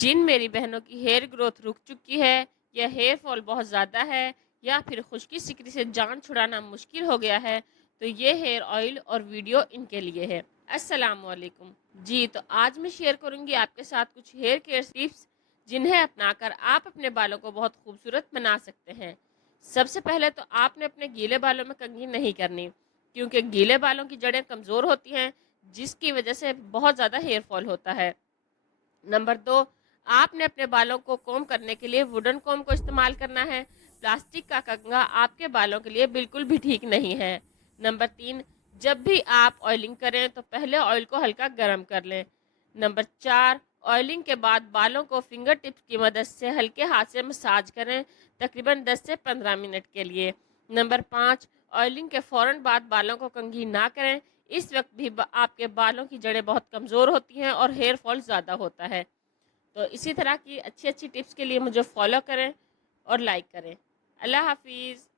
جن میری بہنوں کی ہیئر گروتھ رک چکی ہے یا ہیئر فال بہت زیادہ ہے یا پھر خشکی سکری سے جان چھڑانا مشکل ہو گیا ہے تو یہ ہیئر آئل اور ویڈیو ان کے لیے ہے۔ السلام علیکم جی، تو آج میں شیئر کروں گی آپ کے ساتھ کچھ ہیئر کیئر ٹپس جنہیں اپنا کر آپ اپنے بالوں کو بہت خوبصورت بنا سکتے ہیں۔ سب سے پہلے تو آپ نے اپنے گیلے بالوں میں کنگھی نہیں کرنی، کیونکہ گیلے بالوں کی جڑیں کمزور ہوتی ہیں جس کی وجہ سے بہت زیادہ ہیئر فال ہوتا ہے۔ نمبر 2، آپ نے اپنے بالوں کو کوم کرنے کے لیے ووڈن کوم کو استعمال کرنا ہے۔ پلاسٹک کا کنگھا آپ کے بالوں کے لیے بالکل بھی ٹھیک نہیں ہے۔ نمبر 3، جب بھی آپ آئلنگ کریں تو پہلے آئل کو ہلکا گرم کر لیں۔ نمبر 4، آئلنگ کے بعد بالوں کو فنگر ٹپس کی مدد سے ہلکے ہاتھ سے مساج کریں، تقریباً 10 سے 15 منٹ کے لیے۔ نمبر 5، آئلنگ کے فوراً بعد بالوں کو کنگھی نہ کریں، اس وقت بھی آپ کے بالوں کی جڑیں بہت کمزور ہوتی ہیں اور ہیئر فال زیادہ ہوتا ہے۔ تو اسی طرح کی اچھی ٹپس کے لیے مجھے فالو کریں اور لائک کریں۔ اللہ حافظ۔